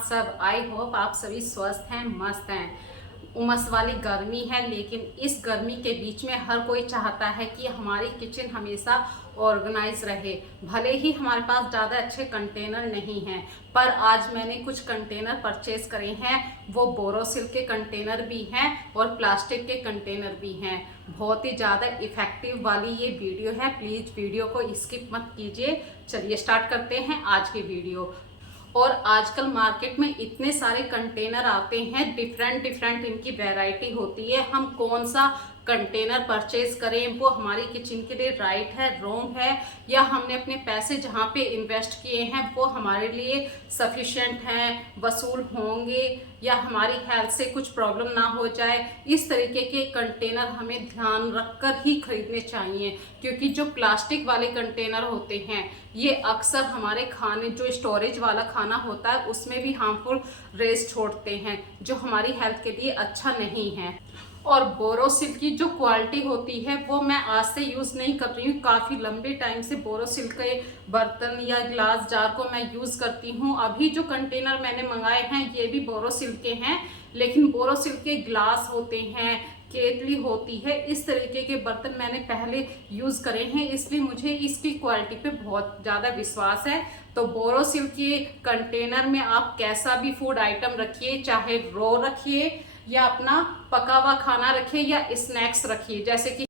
आप सब? I hope आप सभी स्वस्थ हैं, मस्त हैं। उमस वाली गर्मी है, लेकिन इस गर्मी के बीच में हर कोई चाहता है कि हमारी किचन हमेशा ऑर्गेनाइज रहे। भले ही हमारे पास ज़्यादा अच्छे कंटेनर नहीं हैं, पर आज मैंने कुछ कंटेनर परचेज करे हैं। वो बोरोसिल के कंटेनर भी हैं और प्लास्टिक के कंटेनर भी हैं। बहुत ही ज़्यादा इफ़ेक्टिव वाली ये वीडियो है, प्लीज़ वीडियो को स्किप मत कीजिए। चलिए स्टार्ट करते हैं आज की वीडियो। और आजकल मार्केट में इतने सारे कंटेनर आते हैं, डिफरेंट डिफरेंट इनकी वैरायटी होती है। हम कौन सा कंटेनर परचेज करें, वो हमारी किचन के लिए राइट है, रॉन्ग है, या हमने अपने पैसे जहाँ पे इन्वेस्ट किए हैं वो हमारे लिए सफिशिएंट हैं, वसूल होंगे, या हमारी हेल्थ से कुछ प्रॉब्लम ना हो जाए। इस तरीके के कंटेनर हमें ध्यान रखकर ही खरीदने चाहिए, क्योंकि जो प्लास्टिक वाले कंटेनर होते हैं ये अक्सर हमारे खाने, जो स्टोरेज वाला खाना होता है उसमें भी हार्मफुल रेज छोड़ते हैं, जो हमारी हेल्थ के लिए अच्छा नहीं है। और बोरोसिल की जो क्वालिटी होती है वो मैं आज से यूज़ नहीं कर रही हूँ, काफ़ी लंबे टाइम से बोरोसिल के बर्तन या ग्लास जार को मैं यूज़ करती हूँ। अभी जो कंटेनर मैंने मंगाए हैं ये भी बोरोसिल के हैं, लेकिन बोरोसिल के ग्लास होते हैं, केतली होती है, इस तरीके के बर्तन मैंने पहले यूज़ करे हैं, इसलिए मुझे इसकी क्वालिटी पे बहुत ज़्यादा विश्वास है। तो बोरोसिल के कंटेनर में आप कैसा भी फूड आइटम रखिए, चाहे रो रखिए या अपना पका हुआ खाना रखिए या स्नैक्स रखिए, जैसे कि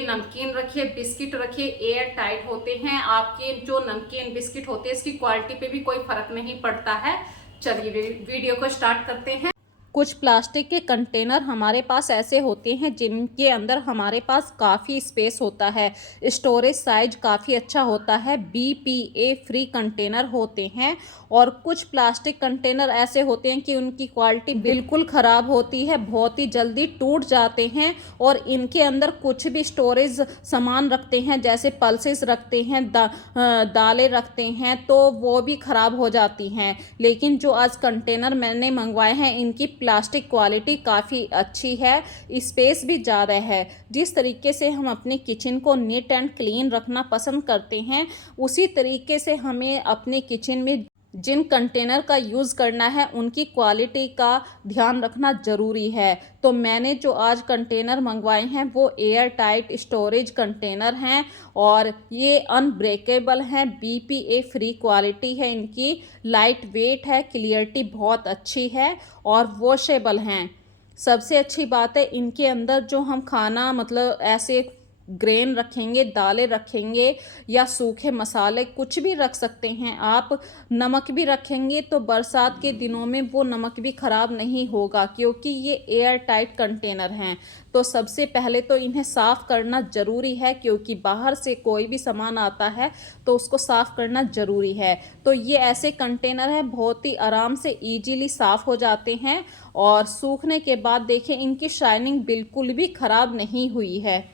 नमकीन रखिए, बिस्किट रखिए, एयर टाइट होते हैं। आपके जो नमकीन बिस्किट होते हैं इसकी क्वालिटी पे भी कोई फर्क नहीं पड़ता है। चलिए वीडियो को स्टार्ट करते हैं। कुछ प्लास्टिक के कंटेनर हमारे पास ऐसे होते हैं जिनके अंदर हमारे पास काफ़ी स्पेस होता है, स्टोरेज साइज काफ़ी अच्छा होता है, BPA फ्री कंटेनर होते हैं। और कुछ प्लास्टिक कंटेनर ऐसे होते हैं कि उनकी क्वालिटी बिल्कुल ख़राब होती है, बहुत ही जल्दी टूट जाते हैं, और इनके अंदर कुछ भी स्टोरेज सामान रखते हैं, जैसे पल्सेस रखते हैं, दालें रखते हैं, तो वो भी ख़राब हो जाती हैं। लेकिन जो आज कंटेनर मैंने मंगवाए हैं इनकी प्लास्टिक क्वालिटी काफ़ी अच्छी है, स्पेस भी ज़्यादा है। जिस तरीके से हम अपनी किचन को नीट एंड क्लीन रखना पसंद करते हैं, उसी तरीके से हमें अपने किचन में जिन कंटेनर का यूज़ करना है उनकी क्वालिटी का ध्यान रखना ज़रूरी है। तो मैंने जो आज कंटेनर मंगवाए हैं वो एयर टाइट स्टोरेज कंटेनर हैं, और ये अनब्रेकेबल हैं, BPA फ्री क्वालिटी है इनकी, लाइट वेट है, क्लियरिटी बहुत अच्छी है, और वॉशेबल हैं। सबसे अच्छी बात है इनके अंदर जो हम खाना, मतलब ऐसे ग्रेन रखेंगे, दालें रखेंगे, या सूखे मसाले कुछ भी रख सकते हैं आप। नमक भी रखेंगे तो बरसात के दिनों में वो नमक भी ख़राब नहीं होगा, क्योंकि ये एयर टाइट कंटेनर हैं। तो सबसे पहले तो इन्हें साफ़ करना ज़रूरी है, क्योंकि बाहर से कोई भी सामान आता है तो उसको साफ़ करना ज़रूरी है। तो ये ऐसे कंटेनर हैं, बहुत ही आराम से ईजीली साफ़ हो जाते हैं, और सूखने के बाद देखें इनकी शाइनिंग बिल्कुल भी ख़राब नहीं हुई है,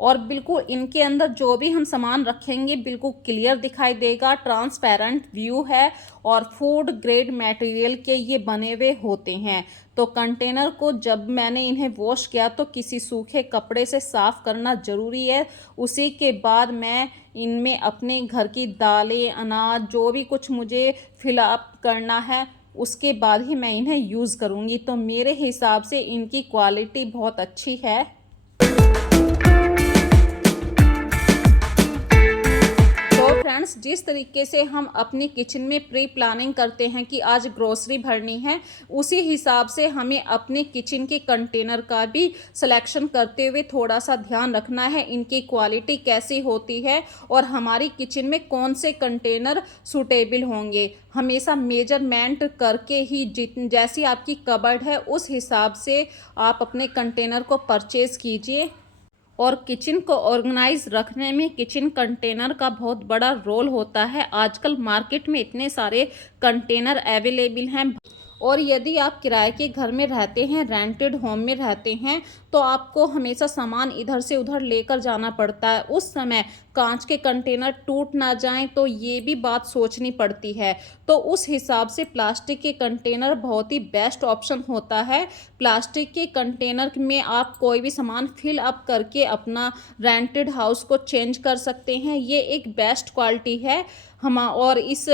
और बिल्कुल इनके अंदर जो भी हम सामान रखेंगे बिल्कुल क्लियर दिखाई देगा, ट्रांसपेरेंट व्यू है, और फूड ग्रेड मटेरियल के ये बने हुए होते हैं। तो कंटेनर को जब मैंने इन्हें वॉश किया तो किसी सूखे कपड़े से साफ़ करना ज़रूरी है। उसी के बाद मैं इनमें अपने घर की दालें, अनाज, जो भी कुछ मुझे फिलअप करना है उसके बाद ही मैं इन्हें यूज़ करूँगी। तो मेरे हिसाब से इनकी क्वालिटी बहुत अच्छी है। फ्रेंड्स, जिस तरीके से हम अपनी किचन में प्री प्लानिंग करते हैं कि आज ग्रोसरी भरनी है, उसी हिसाब से हमें अपने किचन के कंटेनर का भी सिलेक्शन करते हुए थोड़ा सा ध्यान रखना है, इनकी क्वालिटी कैसी होती है और हमारी किचन में कौन से कंटेनर सूटेबल होंगे। हमेशा मेजरमेंट करके ही जैसी आपकी कबर्ड है उस हिसाब से आप अपने कंटेनर को परचेज़ कीजिए। और किचन को ऑर्गेनाइज रखने में किचन कंटेनर का बहुत बड़ा रोल होता है। आजकल मार्केट में इतने सारे कंटेनर अवेलेबल हैं, और यदि आप किराए के घर में रहते हैं, रेंटेड होम में रहते हैं, तो आपको हमेशा सामान इधर से उधर लेकर जाना पड़ता है। उस समय कांच के कंटेनर टूट ना जाएं, तो ये भी बात सोचनी पड़ती है। तो उस हिसाब से प्लास्टिक के कंटेनर बहुत ही बेस्ट ऑप्शन होता है। प्लास्टिक के कंटेनर में आप कोई भी सामान फिल अप करके अपना रेंटेड हाउस को चेंज कर सकते हैं। ये एक बेस्ट क्वालिटी है और इस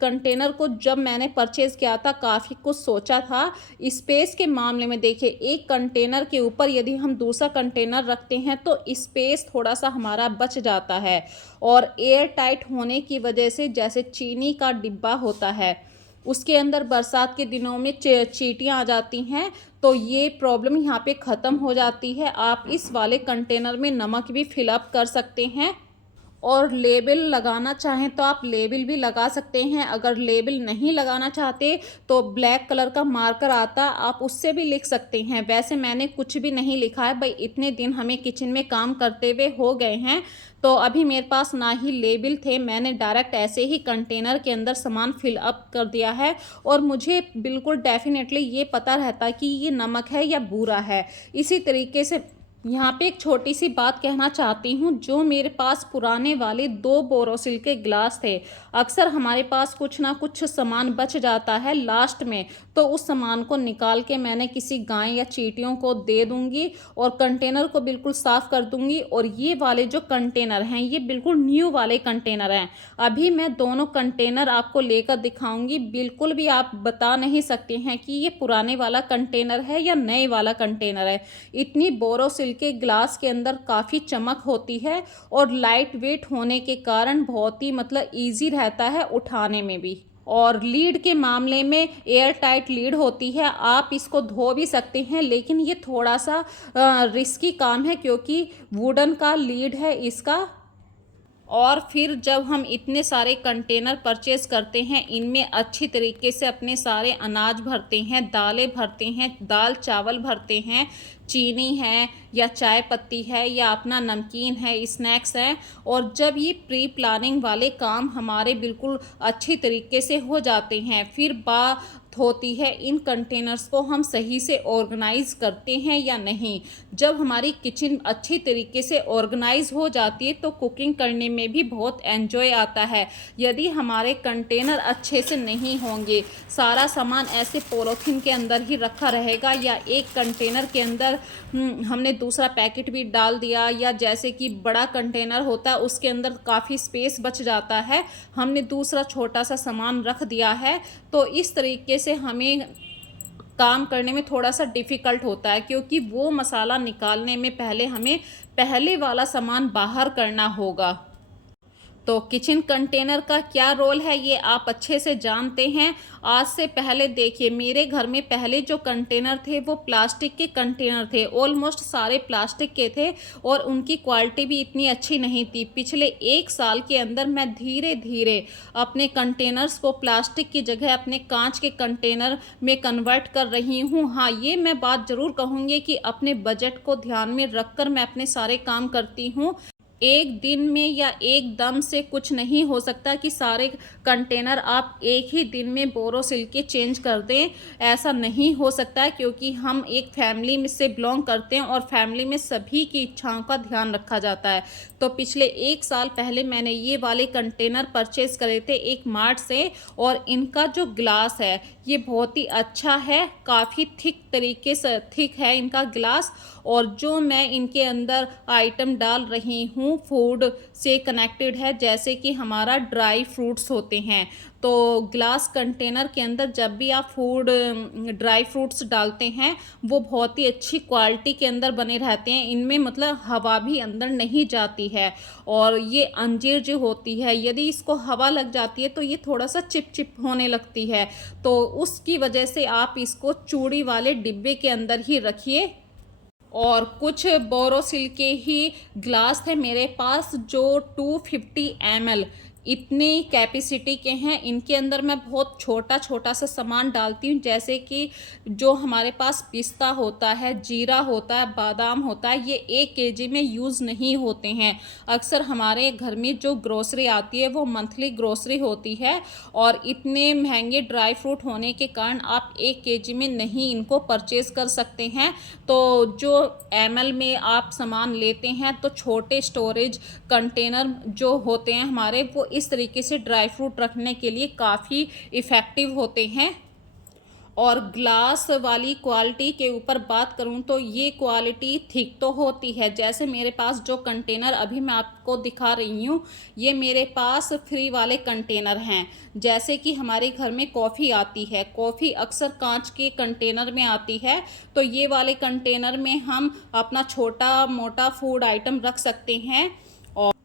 कंटेनर को जब मैंने परचेज़ किया था काफ़ी कुछ सोचा था। स्पेस के मामले में देखिए, एक कंटेनर के ऊपर यदि हम दूसरा कंटेनर रखते हैं तो स्पेस थोड़ा सा हमारा बच जाता है, और एयर टाइट होने की वजह से जैसे चीनी का डिब्बा होता है उसके अंदर बरसात के दिनों में चींटियाँ आ जाती हैं, तो ये प्रॉब्लम यहाँ पे ख़त्म हो जाती है। आप इस वाले कंटेनर में नमक भी फिलअप कर सकते हैं, और लेबल लगाना चाहें तो आप लेबल भी लगा सकते हैं। अगर लेबल नहीं लगाना चाहते तो ब्लैक कलर का मार्कर आता, आप उससे भी लिख सकते हैं। वैसे मैंने कुछ भी नहीं लिखा है भाई, इतने दिन हमें किचन में काम करते हुए हो गए हैं, तो अभी मेरे पास ना ही लेबल थे, मैंने डायरेक्ट ऐसे ही कंटेनर के अंदर सामान फिल अप कर दिया है। और मुझे बिल्कुल डेफिनेटली ये पता रहता है कि ये नमक है या बूरा है। इसी तरीके से यहाँ पे एक छोटी सी बात कहना चाहती हूँ, जो मेरे पास पुराने वाले 2 बोरोसिल के ग्लास थे, अक्सर हमारे पास कुछ ना कुछ सामान बच जाता है लास्ट में, तो उस सामान को निकाल के मैंने किसी गाय या चींटियों को दे दूँगी और कंटेनर को बिल्कुल साफ़ कर दूँगी। और ये वाले जो कंटेनर हैं ये बिल्कुल न्यू वाले कंटेनर हैं। अभी मैं दोनों कंटेनर आपको लेकर दिखाऊँगी, बिल्कुल भी आप बता नहीं सकते हैं कि ये पुराने वाला कंटेनर है या नए वाला कंटेनर है। इतनी बोरोसिल के ग्लास के अंदर काफ़ी चमक होती है, और लाइट वेट होने के कारण बहुत ही मतलब ईजी रहता है उठाने में भी। और लीड के मामले में एयर टाइट लीड होती है, आप इसको धो भी सकते हैं, लेकिन ये थोड़ा सा रिस्की काम है क्योंकि वुडन का लीड है इसका। और फिर जब हम इतने सारे कंटेनर परचेज़ करते हैं, इनमें अच्छी तरीके से अपने सारे अनाज भरते हैं, दालें भरते हैं, दाल चावल भरते हैं, चीनी है या चाय पत्ती है या अपना नमकीन है, स्नैक्स हैं। और जब ये प्री प्लानिंग वाले काम हमारे बिल्कुल अच्छी तरीके से हो जाते हैं, फिर बात होती है इन कंटेनर्स को हम सही से ऑर्गेनाइज करते हैं या नहीं। जब हमारी किचन अच्छी तरीके से ऑर्गेनाइज हो जाती है तो कुकिंग करने में भी बहुत एंजॉय आता है। यदि हमारे कंटेनर अच्छे से नहीं होंगे, सारा सामान ऐसे पॉलीथीन के अंदर ही रखा रहेगा, या एक कंटेनर के अंदर हमने दूसरा पैकेट भी डाल दिया, या जैसे कि बड़ा कंटेनर होता है उसके अंदर काफ़ी स्पेस बच जाता है, हमने दूसरा छोटा सा सामान रख दिया है, तो इस तरीके से हमें काम करने में थोड़ा सा डिफ़िकल्ट होता है, क्योंकि वो मसाला निकालने में पहले हमें पहले वाला सामान बाहर करना होगा। तो किचन कंटेनर का क्या रोल है ये आप अच्छे से जानते हैं। आज से पहले देखिए, मेरे घर में पहले जो कंटेनर थे वो प्लास्टिक के कंटेनर थे, ऑलमोस्ट सारे प्लास्टिक के थे, और उनकी क्वालिटी भी इतनी अच्छी नहीं थी। पिछले 1 साल के अंदर मैं धीरे धीरे अपने कंटेनर्स को प्लास्टिक की जगह अपने कांच के कंटेनर में कन्वर्ट कर रही हूँ। हाँ, ये मैं बात ज़रूर कहूँगी कि अपने बजट को ध्यान में रखकर मैं अपने सारे काम करती हूँ। एक दिन में या एकदम से कुछ नहीं हो सकता कि सारे कंटेनर आप एक ही दिन में बोरोसिल के चेंज कर दें, ऐसा नहीं हो सकता, क्योंकि हम एक फैमिली में से बिलोंग करते हैं और फैमिली में सभी की इच्छाओं का ध्यान रखा जाता है। तो पिछले 1 साल पहले मैंने ये वाले कंटेनर परचेज़ करे थे एक मार्ट से, और इनका जो ग्लास है ये बहुत ही अच्छा है, काफ़ी थिक तरीके से थिक है इनका ग्लास। और जो मैं इनके अंदर आइटम डाल रही हूँ फूड से कनेक्टेड है, जैसे कि हमारा ड्राई फ्रूट्स होते हैं, तो ग्लास कंटेनर के अंदर जब भी आप फूड ड्राई फ्रूट्स डालते हैं वो बहुत ही अच्छी क्वालिटी के अंदर बने रहते हैं, इनमें मतलब हवा भी अंदर नहीं जाती है। और ये अंजीर जो होती है, यदि इसको हवा लग जाती है तो ये थोड़ा सा चिप चिप होने लगती है, तो उसकी वजह से आप इसको चूड़ी वाले डिब्बे के अंदर ही रखिए। और कुछ बोरोसिल के ही ग्लास थे मेरे पास जो 250 ml इतनी कैपेसिटी के हैं। इनके अंदर मैं बहुत छोटा छोटा सा सामान डालती हूँ, जैसे कि जो हमारे पास पिस्ता होता है, जीरा होता है, बादाम होता है, ये 1 केजी में यूज़ नहीं होते हैं। अक्सर हमारे घर में जो ग्रोसरी आती है वो मंथली ग्रोसरी होती है, और इतने महंगे ड्राई फ्रूट होने के कारण आप 1 केजी में नहीं इनको परचेज़ कर सकते हैं। तो जो ml में आप सामान लेते हैं, तो छोटे स्टोरेज कंटेनर जो होते हैं हमारे, वो इस तरीके से ड्राई फ्रूट रखने के लिए काफ़ी इफ़ेक्टिव होते हैं। और ग्लास वाली क्वालिटी के ऊपर बात करूं तो ये क्वालिटी थिक तो होती है। जैसे मेरे पास जो कंटेनर अभी मैं आपको दिखा रही हूँ, ये मेरे पास फ्री वाले कंटेनर हैं। जैसे कि हमारे घर में कॉफ़ी आती है, कॉफ़ी अक्सर कांच के कंटेनर में आती है, तो ये वाले कंटेनर में हम अपना छोटा मोटा फूड आइटम रख सकते हैं।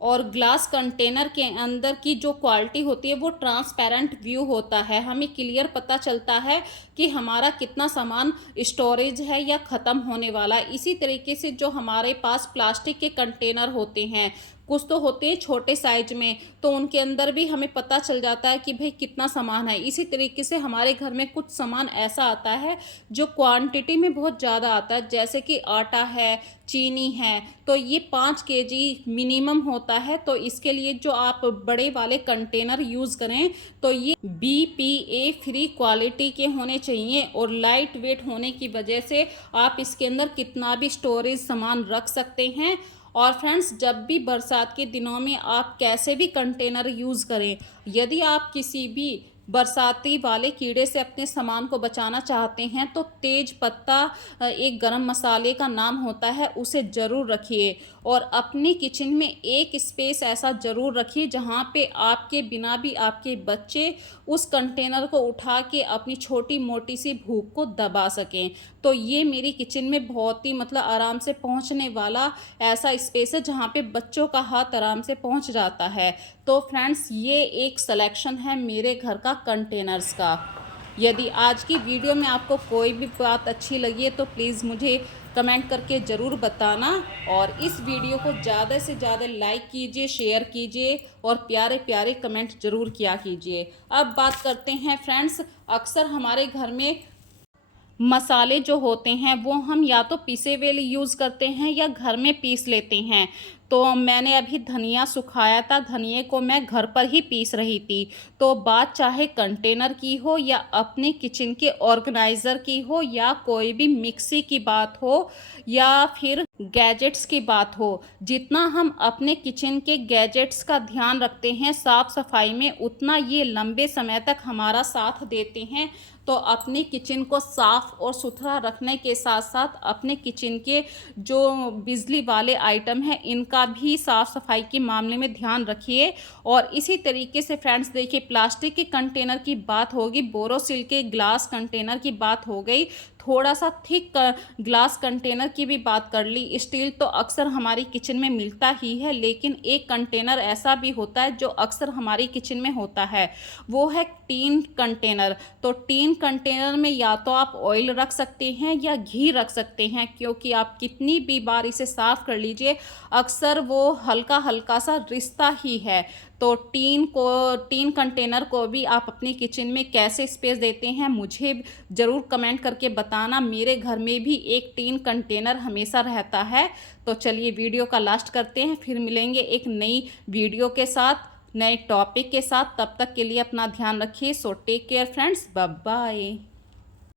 और ग्लास कंटेनर के अंदर की जो क्वालिटी होती है वो ट्रांसपेरेंट व्यू होता है, हमें क्लियर पता चलता है कि हमारा कितना सामान स्टोरेज है या ख़त्म होने वाला है। इसी तरीके से जो हमारे पास प्लास्टिक के कंटेनर होते हैं, कुछ तो होते हैं छोटे साइज में, तो उनके अंदर भी हमें पता चल जाता है कि भाई कितना सामान है। इसी तरीके से हमारे घर में कुछ सामान ऐसा आता है जो क्वांटिटी में बहुत ज़्यादा आता है, जैसे कि आटा है, चीनी है, तो ये 5 केजी मिनिमम होता है। तो इसके लिए जो आप बड़े वाले कंटेनर यूज़ करें तो ये BPA फ्री क्वालिटी के होने चाहिए, और लाइट वेट होने की वजह से आप इसके अंदर कितना भी स्टोरेज सामान रख सकते हैं। और फ्रेंड्स, जब भी बरसात के दिनों में आप कैसे भी कंटेनर यूज़ करें, यदि आप किसी भी बरसाती वाले कीड़े से अपने सामान को बचाना चाहते हैं तो तेज पत्ता एक गरम मसाले का नाम होता है, उसे ज़रूर रखिए। और अपनी किचन में एक स्पेस ऐसा ज़रूर रखिए जहाँ पे आपके बिना भी आपके बच्चे उस कंटेनर को उठा के अपनी छोटी मोटी सी भूख को दबा सकें। तो ये मेरी किचन में बहुत ही मतलब आराम से पहुँचने वाला ऐसा स्पेस है जहाँ पे बच्चों का हाथ आराम से पहुँच जाता है। तो फ्रेंड्स, ये एक सिलेक्शन है मेरे घर का कंटेनर्स का। यदि आज की वीडियो में आपको कोई भी बात अच्छी लगी है तो प्लीज़ मुझे कमेंट करके ज़रूर बताना, और इस वीडियो को ज़्यादा से ज़्यादा लाइक कीजिए, शेयर कीजिए, और प्यारे प्यारे कमेंट ज़रूर किया कीजिए। अब बात करते हैं फ्रेंड्स, अक्सर हमारे घर में मसाले जो होते हैं वो हम या तो पीसे हुए यूज़ करते हैं या घर में पीस लेते हैं। तो मैंने अभी धनिया सुखाया था, धनिए को मैं घर पर ही पीस रही थी। तो बात चाहे कंटेनर की हो या अपने किचन के ऑर्गेनाइज़र की हो या कोई भी मिक्सी की बात हो या फिर गैजेट्स की बात हो, जितना हम अपने किचन के गैजेट्स का ध्यान रखते हैं साफ़ सफाई में, उतना ये लंबे समय तक हमारा साथ देते हैं। तो अपने किचन को साफ़ और सुथरा रखने के साथ साथ अपने किचन के जो बिजली वाले आइटम हैं इनका भी साफ़ सफाई के मामले में ध्यान रखिए। और इसी तरीके से फ्रेंड्स देखिए, प्लास्टिक के कंटेनर की बात होगी, बोरोसिल के ग्लास कंटेनर की बात हो गई, थोड़ा सा थिक ग्लास कंटेनर की भी बात कर ली। स्टील तो अक्सर हमारी किचन में मिलता ही है, लेकिन एक कंटेनर ऐसा भी होता है जो अक्सर हमारी किचन में होता है, वो है टीन कंटेनर। तो टीन कंटेनर में या तो आप ऑयल रख सकते हैं या घी रख सकते हैं, क्योंकि आप कितनी भी बार इसे साफ़ कर लीजिए अक्सर वो हल्का हल्का सा रिश्ता ही है। तो टीन कंटेनर को भी आप अपनी किचन में कैसे स्पेस देते हैं मुझे ज़रूर कमेंट करके बताना। मेरे घर में भी एक टीन कंटेनर हमेशा रहता है। तो चलिए वीडियो का लास्ट करते हैं, फिर मिलेंगे एक नई वीडियो के साथ, नए टॉपिक के साथ। तब तक के लिए अपना ध्यान रखिए। So take care friends, bye bye.